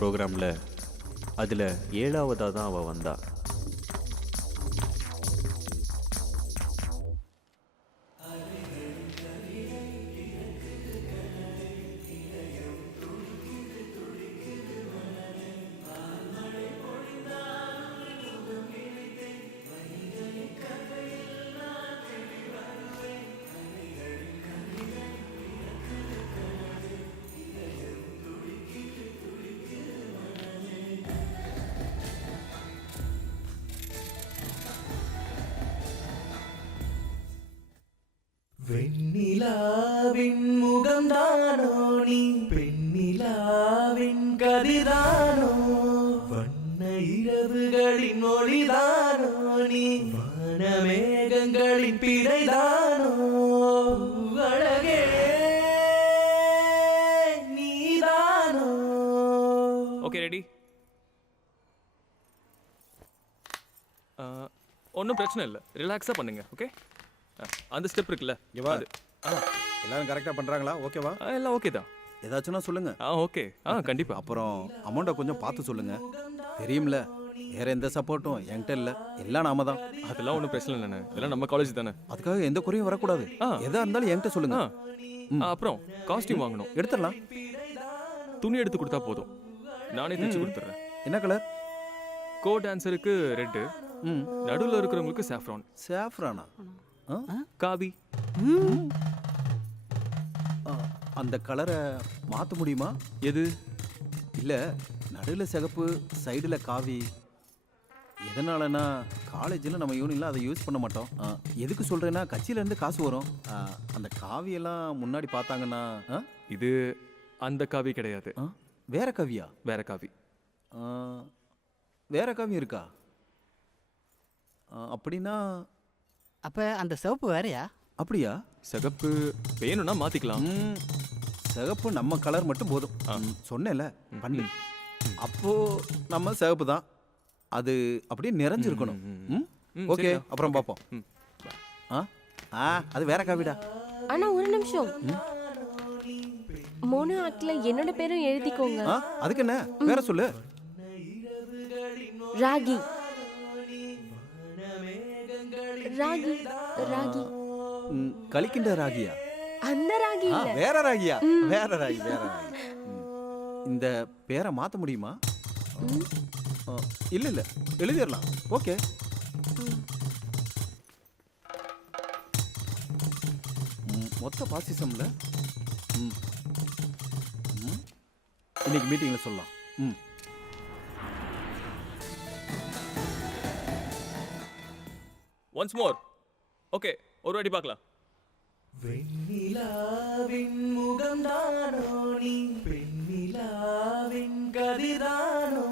ப்ரோக்ராமில் அதில் 7ஆவதாக தான் அவள் வந்தா. வெண்ணிலாவின் முகம்தானோ நீ, பெண்ணிலாவின் கதிதானோ, வண்ண இரவுகளின் மொழிதானோ நீ, வானமேகங்களின் பிறைதானோ, அழகே நீதானோ. Okay ready. ஒன்றும் பிரச்சனை இல்லை, ரிலாக்ஸாக பண்ணுங்க. ஓகே, அந்த ஸ்டெப் இருக்குல்ல, அது எல்லாரும் கரெக்டாக பண்ணுறாங்களா? ஓகேவா? எல்லாம் ஓகே தான். ஏதாச்சும்னா சொல்லுங்க. ஓகே, கண்டிப்பாக. அப்புறம் அமௌண்ட்டை கொஞ்சம் பார்த்து சொல்லுங்க. தெரியும்ல, வேற எந்த சப்போர்ட்டும் என்கிட்ட இல்லை, எல்லாம் நாம தான். அதெல்லாம் ஒன்றும் பிரச்சனை இல்லைண்ணே, இதெல்லாம் நம்ம காலேஜ் தானே. அதுக்காக எந்த குறையும் வரக்கூடாது. எதா இருந்தாலும் என்கிட்ட சொல்லுங்க. அப்புறம் காஸ்டியூம் வாங்கணும். எடுத்துடலாம். துணி எடுத்து கொடுத்தா போதும், நானே தைச்சு கொடுத்துட்றேன். என்ன கலர்? கோ டான்ஸருக்கு ரெட்டு, நடுவில் இருக்கிறவங்களுக்கு சாஃப்ரான். சாஃப்ரானா? காவி. அந்த கலரை மாற்ற முடியுமா? எது? இல்லை, நடுவில் சிகப்பு, சைடில் காவி. எதனாலனா காலேஜில் நம்ம யூனியனில் அதை யூஸ் பண்ண மாட்டோம். எதுக்கு சொல்கிறேன்னா, கட்சியிலேருந்து காசு வரும். அந்த காவியெல்லாம் முன்னாடி பார்த்தாங்கன்னா. இது அந்த காவி கிடையாது. வேற காவியா? வேற காவி. வேற காவி இருக்கா? அப்படின்னா அப்போ அந்த சிவப்பு வேறையா? அப்படியா? சிகப்பு வேணும்னா மாற்றிக்கலாம். சிகப்பு நம்ம கலர் மட்டும் போதும். சொன்னேன்ல, பண்ணு. அப்போ நம்ம சிகப்பு தான், அது அப்படியே நிறைஞ்சிருக்கணும். ஓகே, அப்புறம் பார்ப்போம். அது வேற காவிடா. ஆனா ஒரு நிமிஷம், மோனோ ஆக்ட்ல என்னோட பேரும் எழுதிக்கோங்க. அதுக்கு என்ன, வேற சொல்லு. ராகி. ராகி. ராகி. கலிக்கின்ற ராகியா? அந்த ராகி இல்ல, வேற ராகியா? வேற ராகி, வேற ராகி. இந்த பேரை மாத்த முடியுமா? இல்ல இல்ல, எழுதிடலாம். ஓகே. மொத்த பாசிசம்ல இன்னைக்கு மீட்டிங்ல சொல்லலாம். Once more. ஓகே, ஒரு வாட்டி பார்க்கலாம். வெண்ணிலாவின் முகம்தானோ நீ, பெண்ணிலாவின் கதிதானோ.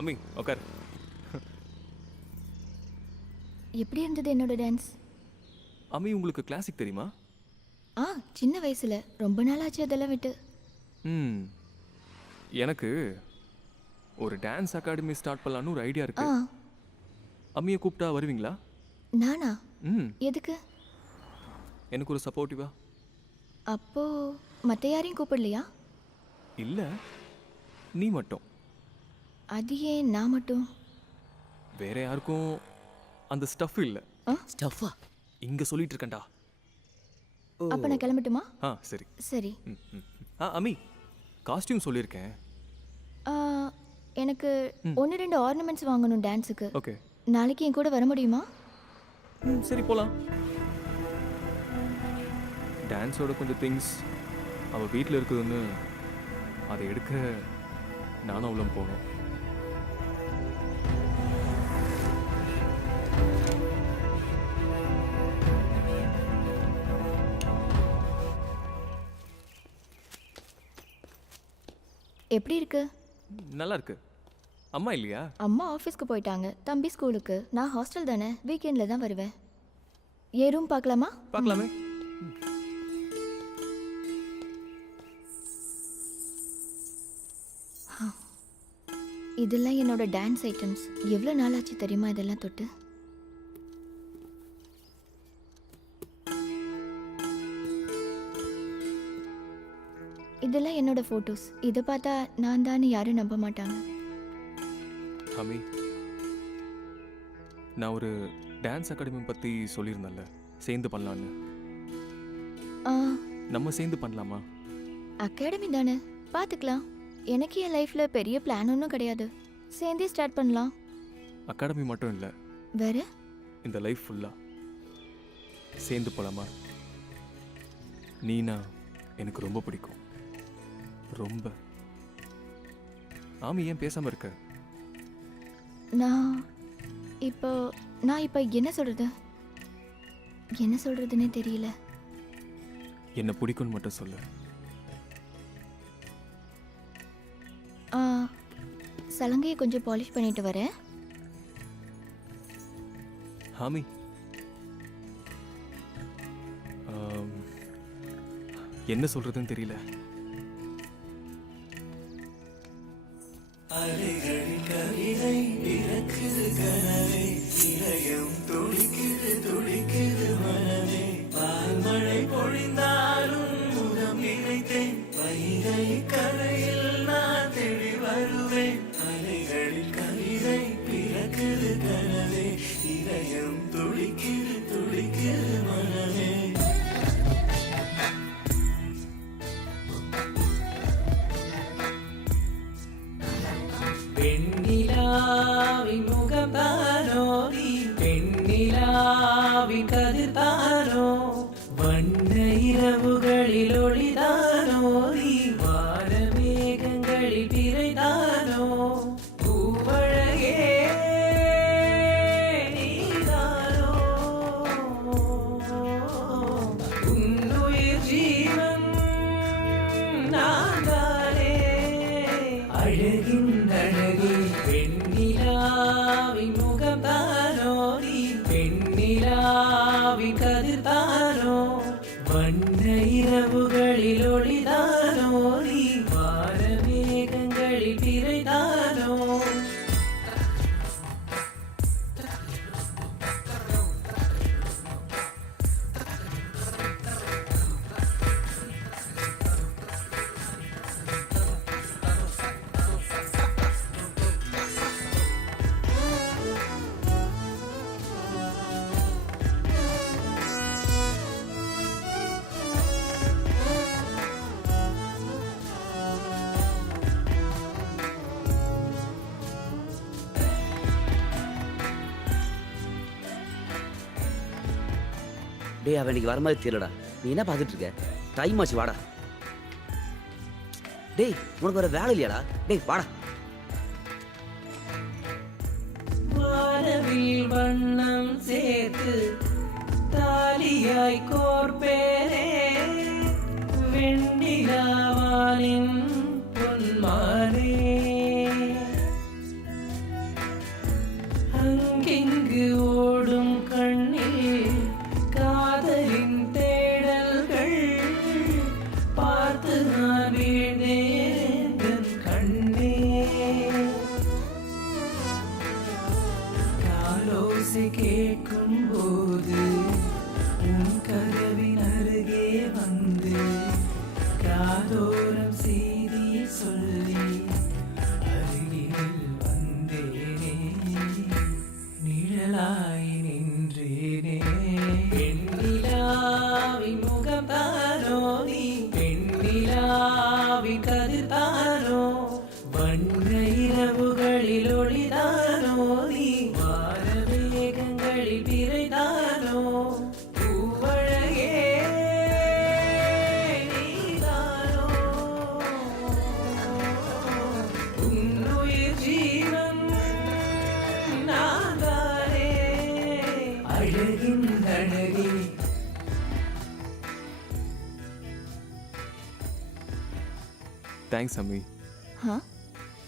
அம்மி உட்கார். எப்படி இருந்தது என்னோட டான்ஸ்? அம்மி, உங்களுக்கு கிளாசிக் தெரியுமா? சின்ன வயசுல, ரொம்ப நாள் ஆச்சு அதெல்லாம் விட்டு. எனக்கு ஒரு டான்ஸ் அகாடமி ஸ்டார்ட் பண்ணலான்னு ஒரு ஐடியா இருக்கு. அம்மியை கூப்பிட்டா வருவீங்களா? நானா? எதுக்கு? எனக்கு ஒரு சப்போர்ட்டிவா. அப்போ மற்ற யாரையும் கூப்பிடலையா? இல்லை, நீ மட்டும். அது ஏன் நான் மட்டும்? வேற யாருக்கும் அந்த ஸ்டஃப் இல்லை. ஸ்டஃபா? இங்க சொல்லிட்டு இருக்கேன்டா. அப்ப நான் கிளம்பட்டுமா? சரி சரி. அம்மி, காஸ்டியூம் சொல்லியிருக்கேன். எனக்கு 1-2 ஆர்னமெண்ட்ஸ் வாங்கணும் டான்ஸுக்கு. ஓகே, நாளைக்கு என் கூட வர முடியுமா? சரி போலாம். டான்ஸோட கொஞ்சம் திங்ஸ் அவள் வீட்டில் இருக்குதுன்னு அதை எடுக்க நானும் அவ்வளோ போகணும். எப்படி இருக்கு? நல்லா இருக்கு. அம்மா இல்லையா? அம்மா ஆஃபீஸ்க்கு போயிட்டாங்க, தம்பி ஸ்கூலுக்கு. நான் ஹாஸ்டல் தானே, வீக்கெண்டில் தான் வருவேன். ஏ ரூம் பார்க்கலாமா? பார்க்கலாமே. இதெல்லாம் என்னோட டான்ஸ் ஐட்டம்ஸ். எவ்வளோ நாள் ஆச்சு தெரியுமா இதெல்லாம் தொட்டு? இதெல்லாம் என்னோட ஃபோட்டோஸ். இதை பார்த்தா நான் தான் யாரும் நம்ப மாட்டாங்க. ஹமி, நான் ஒரு டான்ஸ் அகாடமி பற்றி சொல்லியிருந்தேன்ல, சேர்ந்து பண்ணலான்னு. ஆ, நம்ம சேர்ந்து பண்ணலாமா? அகாடமி தானே, பார்த்துக்கலாம். எனக்கு என் லைஃப்பில் பெரிய பிளான் ஒன்றும் கிடையாது. சேர்ந்தே ஸ்டார்ட் பண்ணலாம். அகாடமி மட்டும் இல்லை, வேற இந்த லைஃப் ஃபுல்லாக சேர்ந்து போகலாமா? நீனா எனக்கு ரொம்ப பிடிக்கும், ரொம்ப. ஆமி, ஏன் பேசாமல் இருக்க? நான் இப்போ என்ன சொல்கிறதுன்னே தெரியல. என்ன பிடிக்கும்னு மட்டும் சொல்லு. சலங்கையை கொஞ்சம் பாலிஷ் பண்ணிட்டு வரேன். ஹாமி, என்ன சொல்றதுன்னு தெரியல. அலைகளின் கவிதை பிறக்குது கனவே, இதயம் துடிக்குது துடிக்குது மனமே. பால்மழை பொழிந்தாலும் முகம் நினைத்தேன், வைகை கரையில் நான் தேடி வருவேன். அலைகளில் கவிதை பிறக்குது கனவே, இதயம் துடிக்குது துடிக்குது மனமே. பெண்ணிலாவின் முகம்தானோ நீ, பெண்ணிலாவின் கதிர்தானோ, வண்ண இரவுகளில் ஒளிதானோ நீ, வார மேகங்களில் பிறைதானோ, பூவழகே நீதானோ, உன்னுயிர் ஜீவன் நான் தானே. அழகின் அழகே பெண்ணிலாவின் முகம்தானோ நீ, பெண்ணிலாவின் கதிர்தானோ, வண்ண இரவுகளில் ஒளிதானோ நீ, வார மேகங்களில் பிறைதானோ. டேய், அவன் இன்னைக்கு வர மாதிரி தெரியலடா. நீ என்ன பார்த்துட்டு இருக்க? டைம் ஆச்சு, வாடா. டேய், உனக்கு வேற வேலை இல்லையாடா? டேய் வாடா. வானவில் வண்ணம் சேர்த்து தாலியாய் கோர்ப்பேனே, வெண்ணிலாவானின் பொன்மானே. அங்கிங்கு ஓடும் கண்ணில் காதலின் தேடல்கள் பார்த்து நான் வீழ்ந்தேன் என் கண்ணே. காலோசை கேட்கும் போது உன் கதவின் அருகே வந்து காதோரம் செய்தி சொல்லி அருகில் வந்தேனே, நிழலாய் நின்றேனே. பெண்ணிலாவின் முகம்தானோ நீ, பெண்ணிலாவின் கதிர்தானோ, வண்ண இரவுகளில் ஒளிதானோ நீ, வார மேகங்களில் பிறைதானோ, பூவழகே நீதானோ, உன்னுயிர் ஜீவன் நான் தானே. அழகின் அழகே தேங்க்ஸ் அம்மி. ஆ,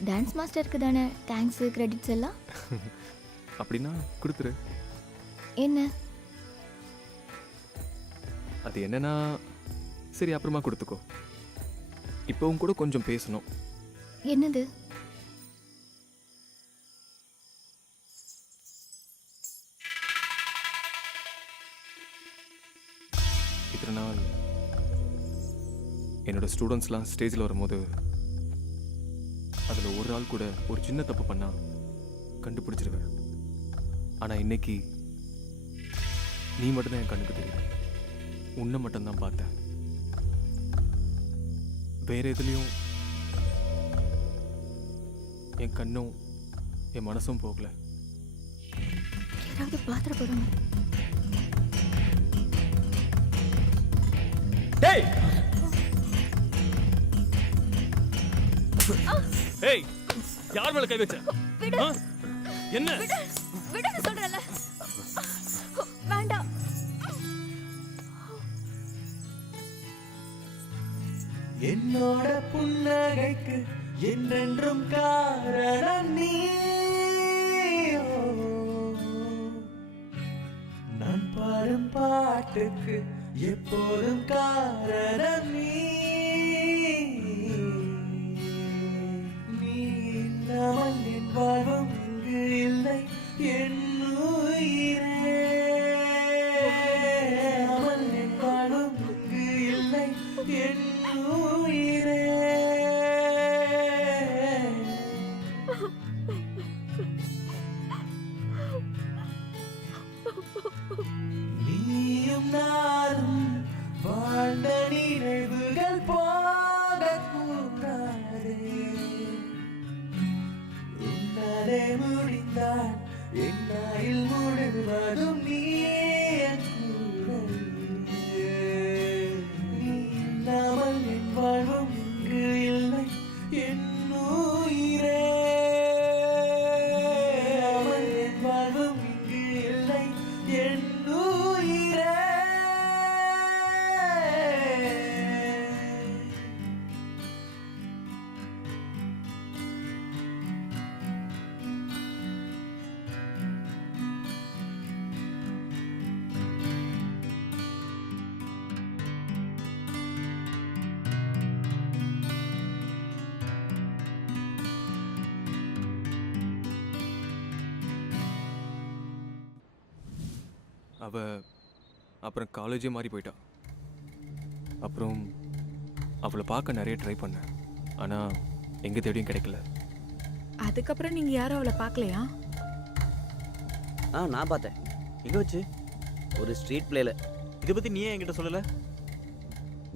டான்ஸ் மாஸ்டருக்கு தானே தேங்க்ஸு கிரெடிட்ஸ் எல்லாம். அப்படின்னா கொடுத்துரு. என்ன? அது என்னன்னா, சரி அப்புறமா கொடுத்துக்கோ. இப்போவும் கூட கொஞ்சம் பேசணும். என்னது? இத்தனை நாள் என்னோட ஸ்டூடெண்ட்ஸ்லாம் ஸ்டேஜில் வரும்போது அதில் ஒரு ஆள் கூட ஒரு சின்ன தப்பு பண்ணா கண்டுபிடிச்சிருவேன். ஆனால் இன்னைக்கு நீ மட்டும்தான் என் கண்ணுக்கு தெரியல. உன்னை மட்டும்தான் பார்த்தேன். வேற எதுலேயும் என் கண்ணும் என் மனசும் போகல. ஏதாவது பாத்திர போடுங்க. டேய் ஏய், யார் மேல கை வச்ச? ஆ? என்ன? விடுன்னு சொல்றல. வேண்டாம். என்னோட புன்னகைக்கு என்றென்றும் காரணம் நீ. நான் பாடும் பாட்டுக்கு எப்போதும் காரணம் நீ. நீ இல்லாமல் என் வாழ்வும் இங்கு இல்லை என் உயிரே. அவள் என் வாழ்வும் இங்கு இல்லை என் உயிரே. நீயும் நானும் வாழ்ந்த நினைவுகள் போகக்கூடாதே. உன்னாலே முடிந்தால் என்னாயில் முழுவதும் நீ என் கூடவே. நீ இல்லாமல் என் வாழ்வும் இங்கு இல்லை என் உயிரே. அவள் என் வாழ்வும் இங்கு இல்லை என் உயிரே. அவ அப்புறம் காலேஜே மாறி போயிட்டா. அப்புறம் அவளை பார்க்க நிறைய ட்ரை பண்ணேன். ஆனால் எங்கே தேடியும் கிடைக்கல. அதுக்கப்புறம் நீங்க யாரும் அவளை பார்க்கலையா? நான் பார்த்தேன். எங்கே வச்சு? ஒரு ஸ்ட்ரீட் பிளேல. இதை பற்றி நீ ஏன் என்கிட்ட சொல்லலை?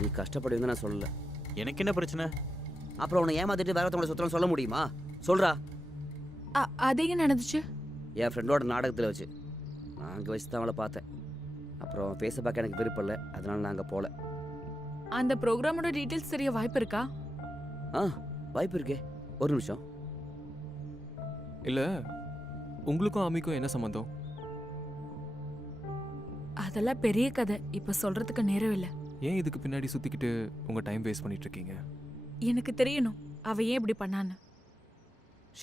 நீ கஷ்டப்படுவீங்க நான் சொல்லல. எனக்கு என்ன பிரச்சனை? அப்புறம் உன்னை ஏமாத்திட்டு வேற ஒருத்தவங்களை சுத்தலாம் சொல்ல முடியுமா? சொல்றா. அது என்ன நடந்துச்சு? என் ஃப்ரெண்டோட நாடகத்தில் வச்சு நான் அங்கே வச்சு தான் அவளை பார்த்தேன். அப்புறம் பேச பார்க்க எனக்கு விருப்பம் இல்லை, அதனால நான் அங்கே போகல. அந்த ப்ரோக்ராமோட டீட்டெயில்ஸ் தெரிய வாய்ப்பு இருக்கா? வாய்ப்பு இருக்கே. ஒரு நிமிஷம். இல்லை, உங்களுக்கும் அம்மிக்கும் என்ன சம்மந்தம்? அதெல்லாம் பெரிய கதை, இப்ப சொல்றதுக்கு நேரம் இல்லை. ஏன் இதுக்கு பின்னாடி சுற்றிக்கிட்டு உங்கள் டைம் வேஸ்ட் பண்ணிட்டு இருக்கீங்க? எனக்கு தெரியணும் அவ ஏன் இப்படி பண்ணான்னு.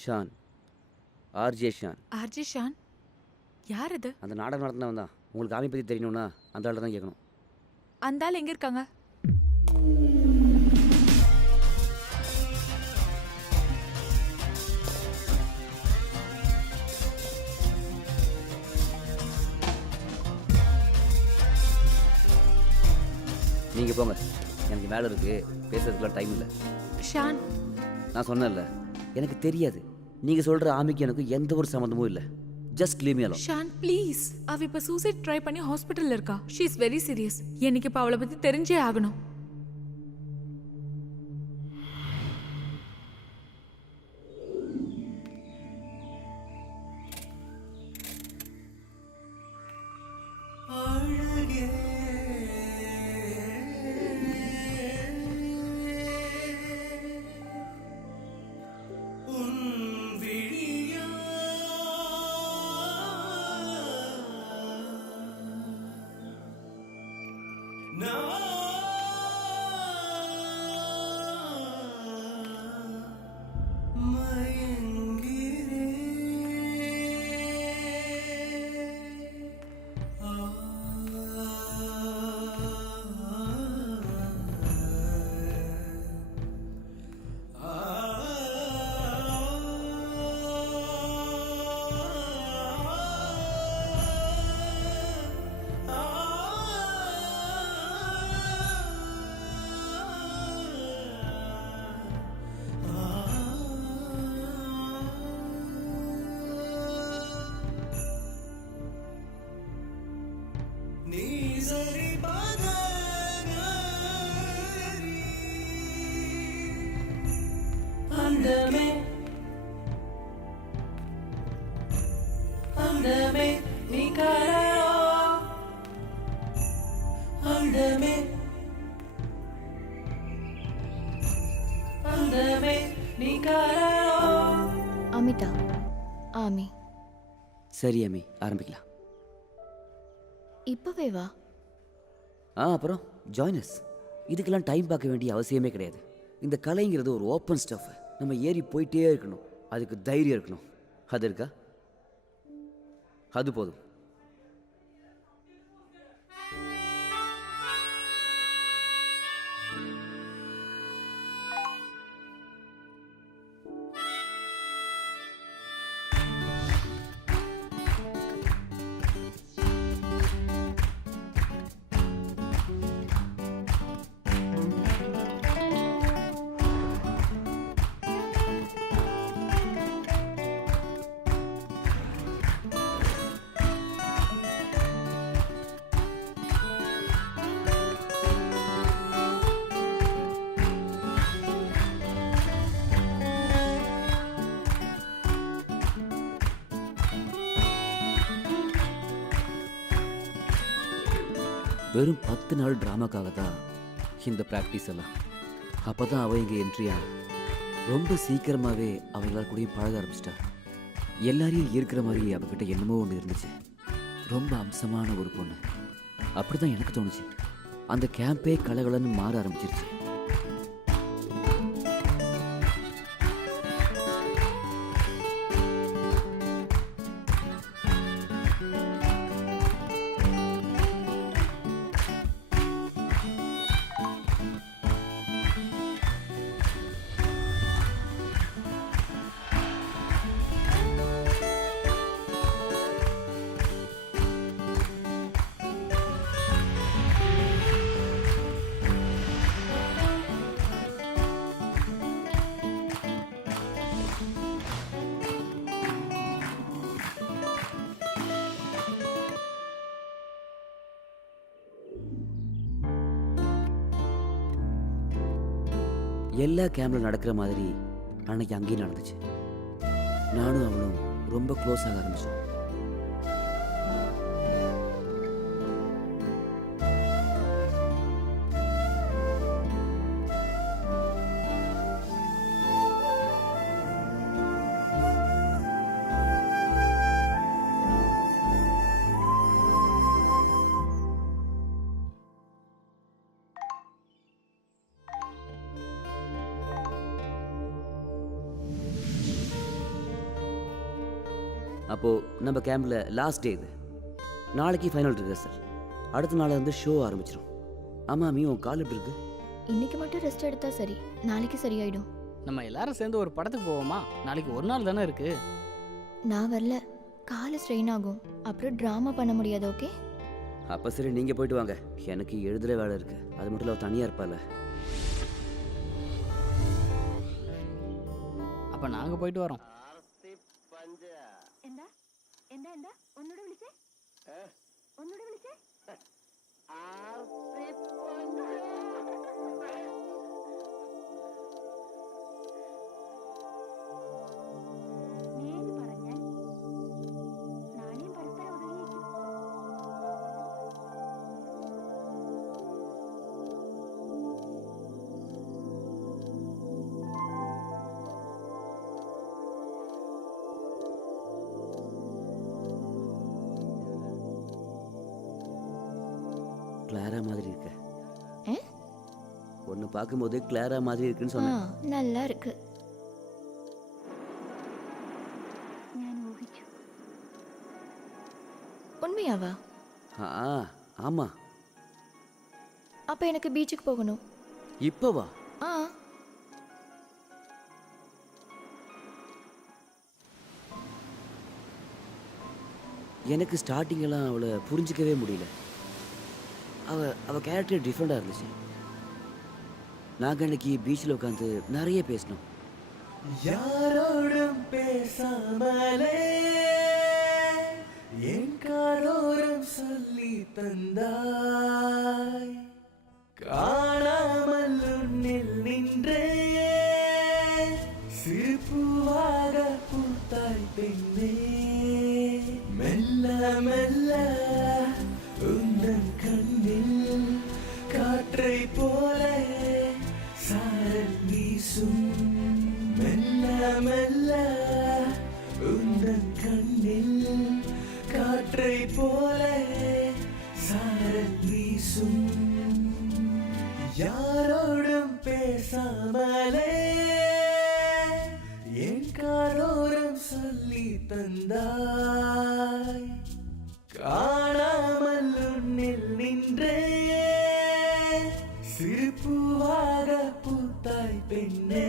ஷான், ஆர்ஜே ஷான். ஆர்ஜே ஷான் யார் அது? அந்த நாடகம் நடத்தினவன் தான். உங்களுக்கு ஆமி பற்றி தெரியணும்னா அந்த ஆள் தான் கேட்கணும். அந்த ஆள் எங்க இருக்காங்க? நீங்கள் போங்க, எனக்கு வேலை இருக்கு, பேசுறதுக்குலாம் டைம் இல்லை. ஷான், நான் சொன்னேன்ல, எனக்கு தெரியாது. நீங்கள் சொல்கிற ஆமிக்கு எனக்கு எந்த ஒரு சம்மந்தமும் இல்லை. Just leave me alone. Shaan please. அவ இப்ப சூசைட் ட்ரை பண்ணி ஹாஸ்பிட்டல்ல இருக்கா. She is very serious. எனக்கு இப்ப அவளை பத்தி தெரிஞ்சே ஆகணும். அழகே உன் விழியா நான் அந்தமே அந்தமே நீ கரையோ அந்தமே அந்தமே நீ கரையோ. அமிதா ஆமி சரி அம்மி, ஆரம்பிக்கலாம். இப்பவே வா. அப்புறம் ஜாயினஸ். இதுக்கெல்லாம் டைம் பார்க்க வேண்டிய அவசியமே கிடையாது. இந்த கலைங்கிறது ஒரு ஓப்பன் ஸ்டஃப். நம்ம ஏறி போயிட்டே இருக்கணும். அதுக்கு தைரியம் இருக்கணும். அது இருக்கா? அது போதும். வெறும் 10 நாள் ட்ராமாக்காக தான் இந்த ப்ராக்டிஸ் எல்லாம். அப்போ தான் அவள் இங்கே என்ட்ரியா ரொம்ப சீக்கிரமாகவே அவங்களால் கூடயும் பழக ஆரம்பிச்சிட்டா. எல்லாரையும் ஈர்க்கிற மாதிரி அவகிட்ட என்னமோ ஒன்று இருந்துச்சு. ரொம்ப அம்சமான ஒரு பொண்ணு. அப்படி தான் எனக்கு தோணுச்சு. அந்த கேம்பே கலகலன்னு மாற ஆரம்பிச்சிருச்சு. எல்லா கேம்பில் நடக்கிற மாதிரி அன்னைக்கு அங்கேயும் நடந்துச்சு. நானும் அவளும் ரொம்ப க்ளோஸ் ஆக ஆரம்பிச்சோம். அப்போது நம்ம கேம்பில் லாஸ்ட் டே இது. நாளைக்கு ஃபைனல் ரிஹர்சல். அடுத்த நாள் வந்து ஷோ ஆரம்பிச்சிடும். ஆமாம் மீ, உன் கால் எப்படி இருக்கு? இன்னைக்கு மட்டும் ரெஸ்ட் எடுத்தா சரி, நாளைக்கு சரியாயிடும். நம்ம எல்லாரும் சேர்ந்து ஒரு படத்துக்கு போவோமா? நாளைக்கு ஒரு நாள் தானே இருக்கு. நான் வரல, காலு ஸ்ட்ரெயின் ஆகும், அப்புறம் ட்ராமா பண்ண முடியாது. ஓகே? அப்போ சரி, நீங்கள் போயிட்டு வாங்க. எனக்கு எழுதுகிற வேலை இருக்கு. அது மட்டும் இல்லை, தனியாக இருப்பாள். அப்போ நாங்கள் போயிட்டு வரோம். கிளாரா மாதிரி இருக்க. ஒன்று பார்க்கும்போது கிளாரா மாதிரி இருக்குன்னு சொன்னேன். நல்லா இருக்கு. உண்மையாவா? ஆமா. அப்ப எனக்கு பீச்சுக்கு போகணும். இப்பவா? எனக்கு ஸ்டார்டிங் எல்லாம் அவளை புரிஞ்சிக்கவே முடியல. அவ கேரக்டர் டிஃப்ரெண்டாக இருந்துச்சு. நாங்கள் அன்னைக்கு பீச்சில் உட்காந்து நிறைய பேசினோம். யாரோடும் பேசாமலே என் காதோறும் சொல்லி தந்தாய். காணாமல் உன்னில் நின்றே யாரோடும் பேசாமலே என் காரோரம் சொல்லி தந்தாய் காணாமல் உன்னில் நின்றே சிறுப்பூவாக பூத்தாய் பெண்ணே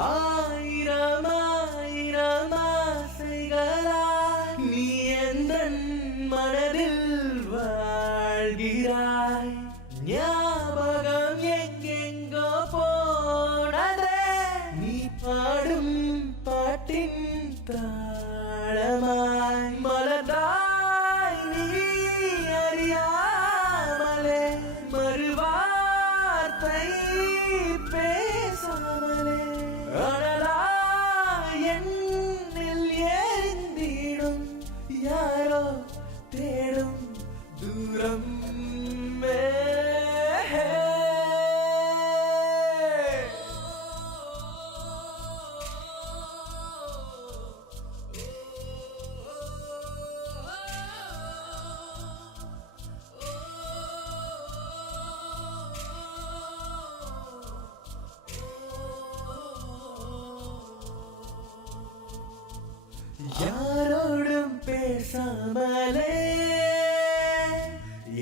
ஆயிரம் ஆயிரம் ஆசைகளாய் நீ எந்தன் மனதில் வாழ்கிறாய் ஞாபகம் எங்கெங்கோ போனதே நீ பாடும் பாட்டின் தாளமாய் மலர்ந்தாய் நீ அறியாமலே மறுவார்த்தை பேசாமலே அடலா என்னில் ஏந்திடும் யாரோ தேடும் தூரம் யாரோடும் பேசாமலே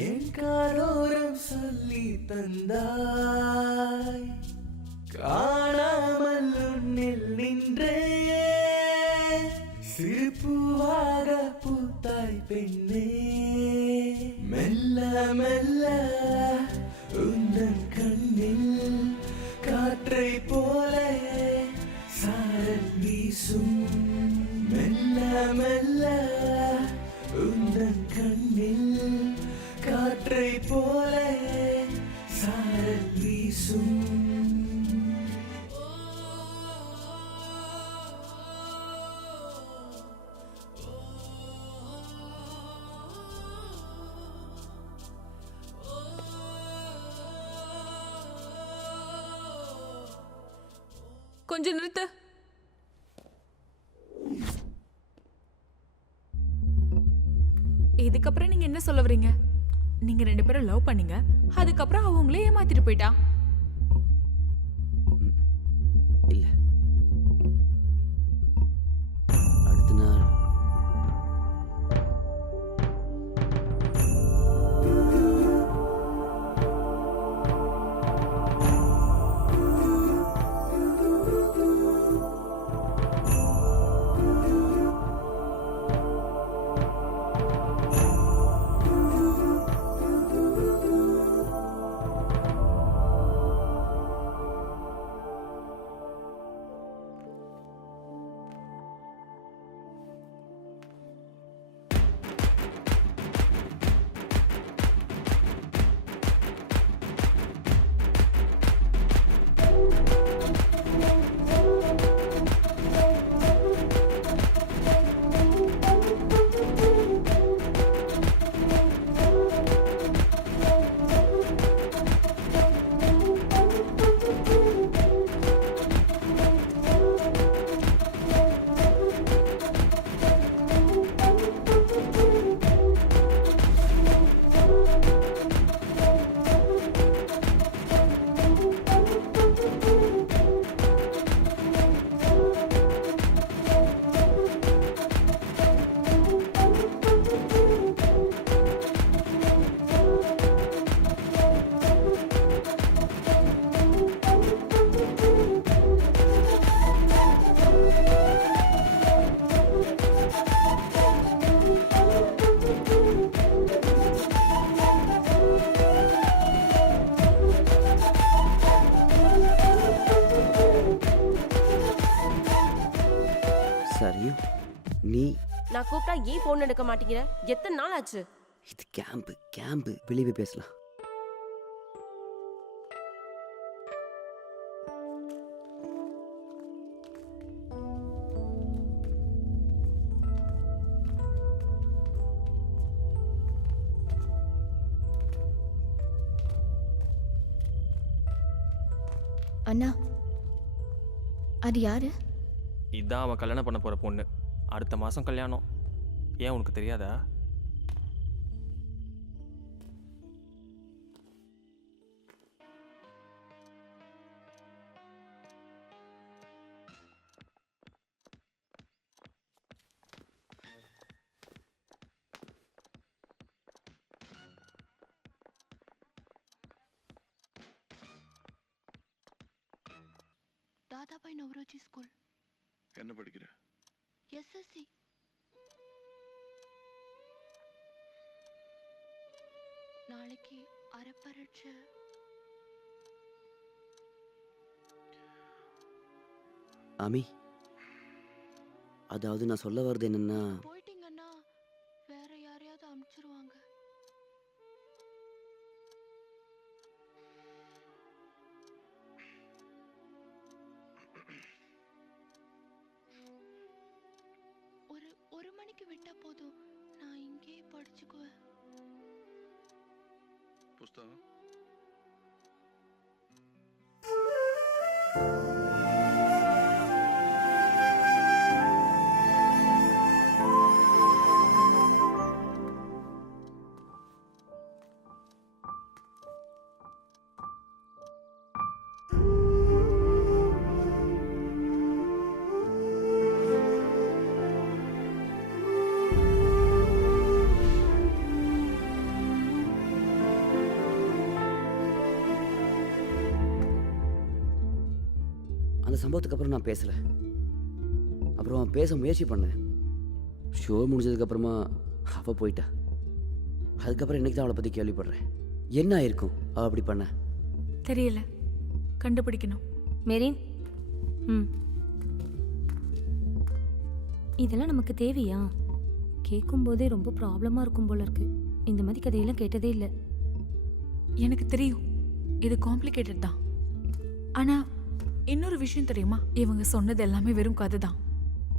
என் காரோரம் சொல்லி தந்தாய் காணாமல் உன்னில் நின்றே சிறுப்பூவாக பூத்தாய் பெண்ணே மெல்ல மெல்ல உந்தன் கண்ணில் காற்றை போல சாரல் வீசும் மெல்ல மெல்ல உந்தன் கண்ணில் காற்றை போல சாரல் வீசும் கொஞ்சம் நிறுத்து. இதுக்கப்புறம் நீங்க என்ன சொல்ல வரீங்க? நீங்க 2 பேரும் லவ் பண்ணீங்க, அதுக்கப்புறம் அவங்களே ஏமாத்திட்டு போயிட்டா. இல்லை, அடுத்த நாள் சரி நீ நான் கூப்பிட்டா ஏன் ஃபோன் எடுக்க மாட்டேங்கிற? எத்தனை நாள் ஆச்சு? இது கேம்பு வெளியே போய் பேசலாம். அண்ணா அது யாரு? இதான் அவன் கல்யாணம் பண்ண போகிற பொண்ணு. அடுத்த மாதம் கல்யாணம். ஏன் உனக்கு தெரியாதா? தாதாபாய் நவரோஜி ஸ்கூல். என்ன படிக்கிற? எஸ்எஸ்சி. நாளைக்கு அரைப்பரட்சை. அமி, அதாவது நான் சொல்ல வர்றது என்னன்னா, போயிட்டீங்கன்னா வேற யாரையாவது அனுப்பிச்சிருவாங்க. ஒரு மணிக்கு விட்டா போதும், நான் இங்கேயே படிச்சுக்குவேன். புஸ்தகம் அந்த சம்பவத்துக்கு அப்புறம் நான் பேசலை. அப்புறம் பேச முயற்சி பண்ணேன். ஷோ முடிஞ்சதுக்கப்புறமா அவள் போயிட்டா. அதுக்கப்புறம் இன்னைக்கு தான் அவளை பற்றி கேள்விப்படுறேன். என்ன ஆயிருக்கும் அவள் அப்படி பண்ண? தெரியல, கண்டுபிடிக்கணும். மெரின், இதெல்லாம் நமக்கு தேவையா? கேட்கும்போதே ரொம்ப ப்ராப்ளமாக இருக்கும் போல இருக்கு. இந்த மாதிரி கதையெல்லாம் கேட்டதே இல்லை. எனக்கு தெரியும் இது காம்ப்ளிகேட்டட் தான். ஆனால் இன்னொரு விஷயம் தெரியுமா? இவங்க சொன்னது எல்லாமே வெறும் கதை தான்.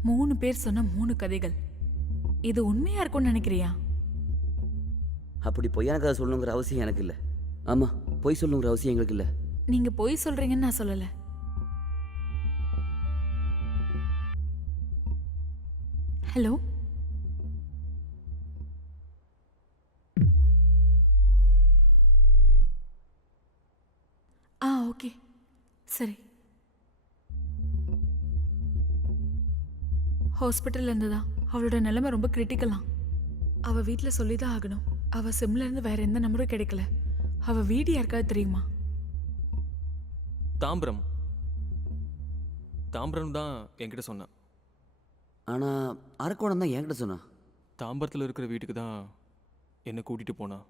3 பேர் சொன்ன 3 கதைகள். இது உண்மையா இருக்கும்னு நினைக்கிறியா? அப்படி பொய்யான கதை சொல்லணுங்கிற அவசியம் எனக்கு இல்லை. ஆமாம், பொய் சொல்லணுங்கிற அவசியம் எங்களுக்கு இல்லை. நீங்க பொய் சொல்றீங்கன்னு நான் சொல்லலை. ஹலோ, ஓகே, சரி. ஹாஸ்பிட்டல்ல இருந்துதான். அவளோட நிலைமை ரொம்ப கிரிட்டிக்கலாம். அவள் வீட்டில் சொல்லி தான் ஆகணும். அவள் சிம்லேருந்து வேற எந்த நம்பரும் கிடைக்கல. அவள் வீடு யாருக்காவது தெரியுமா? தாம்பரம் தான் என்கிட்ட சொன்னான். ஆனால் அரக்கோணம் தான் என்கிட்ட சொன்னான். தாம்பரத்தில் இருக்கிற வீட்டுக்கு தான் என்னை கூட்டிகிட்டு போனான்.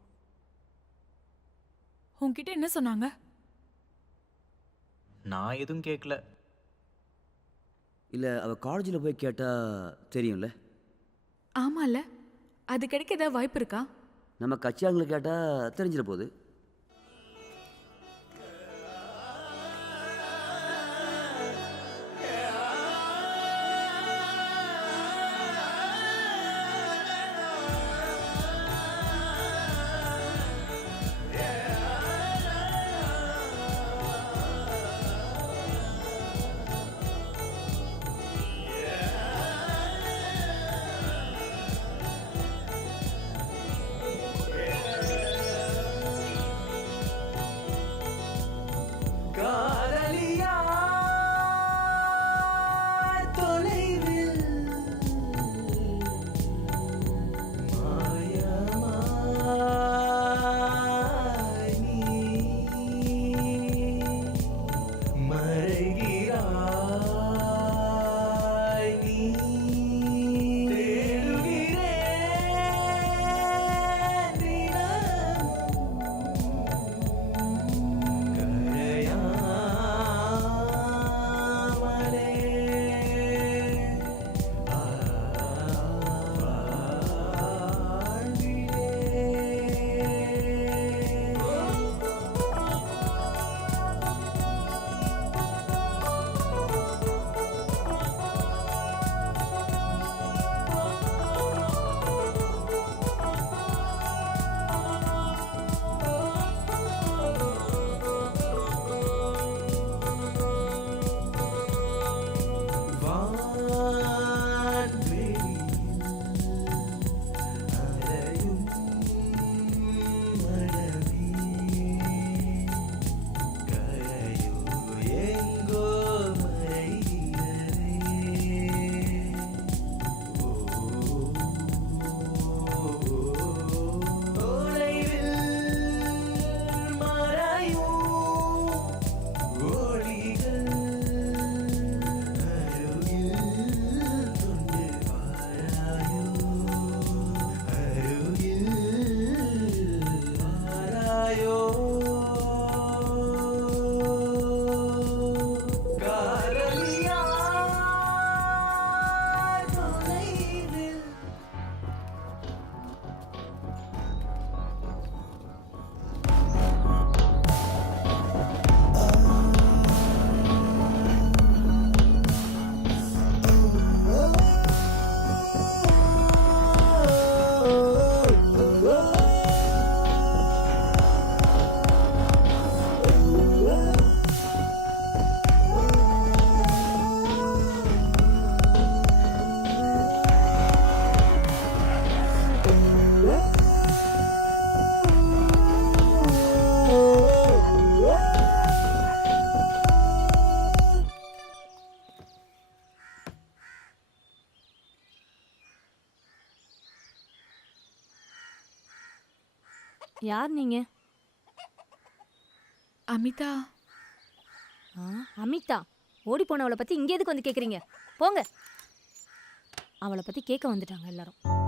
உன்கிட்ட என்ன சொன்னாங்க? நான் எதுவும் கேட்கல. இல்லை, அவள் காலேஜில் போய் கேட்டால் தெரியும்ல. ஆமாம்ல, அது கிடைக்க ஏதாவது வாய்ப்பு இருக்கா? நம்ம கட்சியாளங்களை கேட்டால் தெரிஞ்சிட போகுது. யார் நீங்க? அமிதா. அமிதா ஓடி போனவளை பத்தி இங்க எதுக்கு வந்து கேக்குறீங்க? போங்க. அவளை பத்தி கேட்க வந்துட்டாங்க எல்லாரும்.